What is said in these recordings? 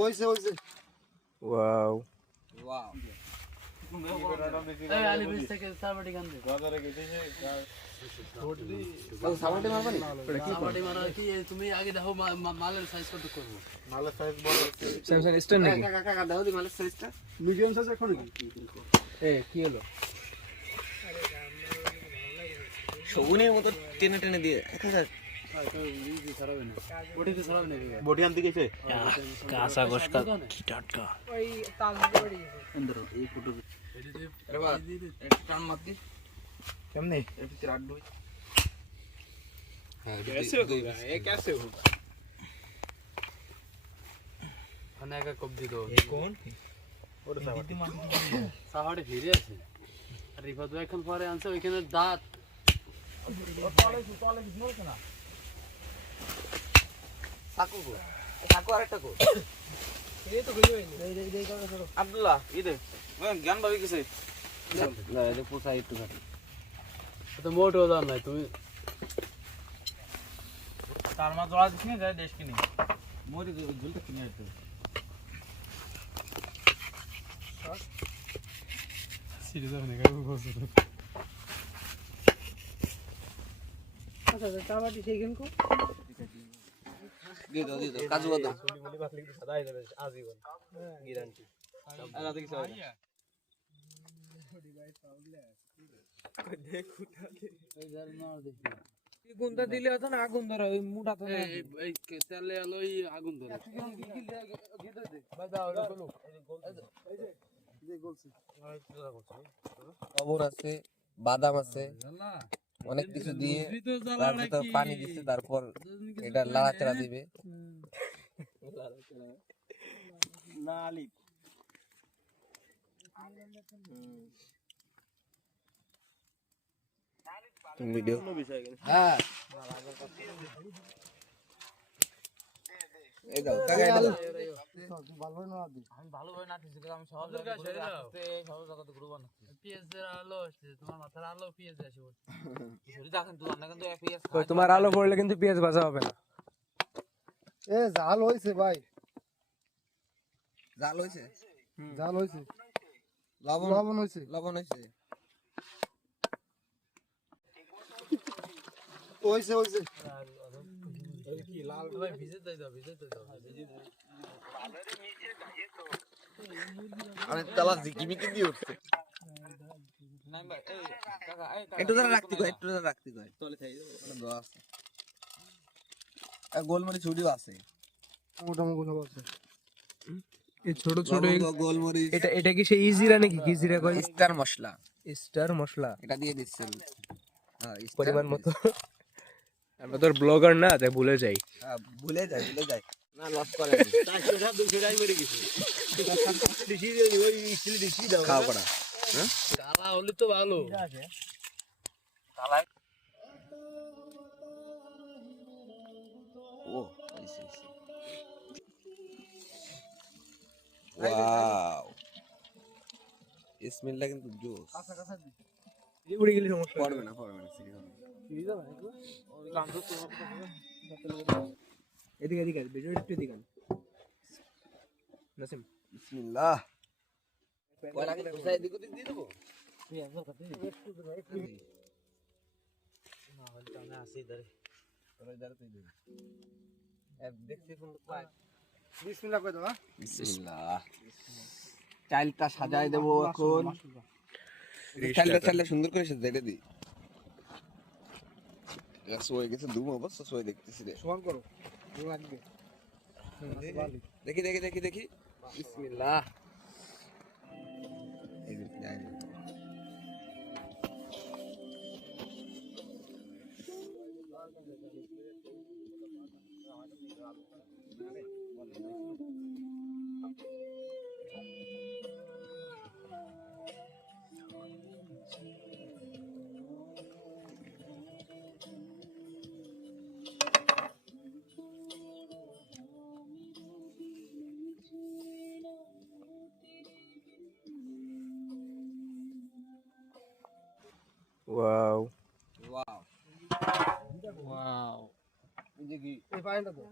ওইছে ওইছে wow wow এই আলি beach থেকে সাবাটি গান দে বাজারে গেছে সাবাটি মারবা না সাবাটি মারা কি তুমি আগে দেখো মালের সাইজ কত করব মালের সাইজ বড় আছে স্যামসাং স্টার নাকি কাকা কাকা দাও দি মালের সাইজটা মিডিয়াম সাইজ এখন এ কি হলো শগুনের মতো টেনে টেনে দিয়ে বডি আনতে গেছে কাঁচা গোশকা কি টাটকা ওই তাল দিতে পারি এন্দ্র এই ফটো আরে বাবা একটা টান মার দি কেমনে এর ভিতরে আট দুই হ্যাঁ कैसे होगा ये कैसे होगा খানা একা কব দি দো ये कौन और সাহাড়ে ফিরে আছে আর রিফাত ভাই এখন পরে আনছে ওইখানে দাঁত সাকু গো সাকু আরেকটা গো এই তো গই হইনি আব্দুল্লাহ ইদে জ্ঞান ভাবি কিসে না এটা পোষা একটু ঘাট তো মোটো দাম নাই তুমি तार मा जोड़ा दिखने जाए देश की नहीं मोरी झुलता किने आते सीरीज होने का वो बहुत আচ্ছা তাবাটি সেইখান কো দিয়ে দাও কাজু বাদাম छोटी मोटी बात लेके सदा इधर आजीवन गारंटी आला देखिस এই জাল না দেখি এই গুন্দা দিলে হতো না আগুন ধরা ওই মোটা তো না এই তেলে আলো এই আগুন ধরে খবর আছে বাদাম আছে অনেক কিছু দিয়ে তার ভিতর পানি দিচ্ছে তারপর এটা লাড়াচাড়া দিবে नाली ভিডিও হ্যাঁ এই দাও কাকা এটা দাও আমি ভালোভাবে না ঠিক আমি সব জায়গায় ঘুরে আসতে সব জায়গাতে ঘুরবো না পিএসের আলো আসছে তোমার মাথার আলো পিএস আসে শরীর দেখেন তো না কিন্তু এফএস কই তোমার আলো পড়লে কিন্তু পেঁয়াজ ভাজা হবে না এ জাল হইছে ভাই জাল হইছে জাল হইছে লবণ লবণ হইছে লবণ হইছে হইছে হইছে কি লাল ভাই ভিজে দাও আরে তালা জিকিমিকি দিয়ে উঠছে নাই ভাই এই কাকা এই একটু ধরে রাখতে কয় চলে থাই দোয়া আছে গোলমরিচ ছুটিও আছে মোটামুটি সব আছে এই ছোট ছোট গোলমরিচ এটা কি সেই ইজিরা নাকি কি জিরা কয় স্টার মশলা স্টার মশলা এটা দিয়ে দিচ্ছেন হ্যাঁ পরিমাণ মতো আমরা তো ব্লগার না তাই ভুলে যাই ভুলে যায় না লস করে 400 টাকা 200 টাকা বেড়ে গেছে দিছি ওই স্টিল দিছি দাও খাও করা হ্যাঁ কালা হলে তো ভালো ও ওয়াও বিসমিল্লাহ কিন্তু জোস এই উড়ে গেলে সমস্যা পড়বে না সিরি হবে এদিকে ভিডিও একটু এদিকে নাসিম বিসমিল্লাহ কয়লা কি কোথায় এদিক ওদিক দিয়ে দেবো না হলে তো আমি আসি ধরে দেখছি কোন বিসমিল্লাহ কই দাও হ্যাঁ বিসমিল্লাহ চালটা সাজায় দেবো এখন চালটা সুন্দর করে সাজায় দি সোয়ে গেছে দুম অবশ্য সোয়ে দেখতেছি রে সমান করো লাগবে দেখি বিসমিল্লাহ এই যে যাই ওয়াও ওয়াও এই পানিটা দাও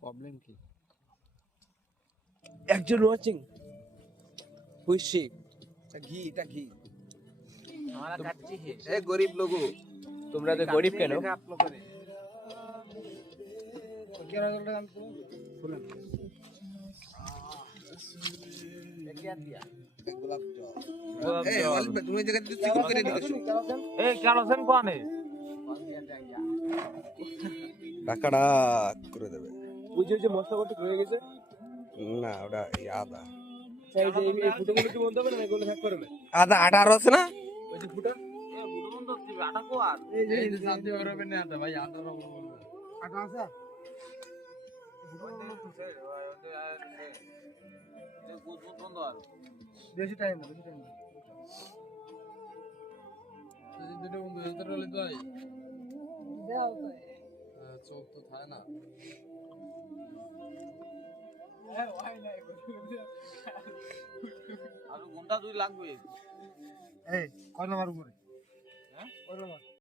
প্রবলেম কি? একজন ওয়াচিং খুশি ঘি, এটা ঘি। हमारा कच्ची है এ গরিব লোগো, তোমরা তো গরিব কেন? क्या दिया গোলাপ জল। গোলাপ এই, জল। অলিভ ভাই, তুমি ওই জায়গাতে চিকন করে নিয়ে আসো। ए केरोसिन कौन है ডাকাডাক করে দেবে। ওই যে মশলা কত রয়ে গেছে, না, ওটা এই আদা। এই যে এই ফুটোগুলো কি বলতে হবে না, এগুলো ভাগ করবে। আদা আটা আরো আছে না? ওই যে ফুটো ए बुढ़ो बंद होती है आटा को আর এই যে শান্তি করবে না আদা ভাই, আদা রকম বলবে। আটা আছে বন্ধ আর বেশি টাইম না, বেশি টাইম না। এই দুটো বন্ধু এত রলে যাই। চোখ তো থাকে না। আর ঘন্টা 2 লাগবে এই কয় নাম্বার উপরে? হ্যাঁ কয় নাম্বার?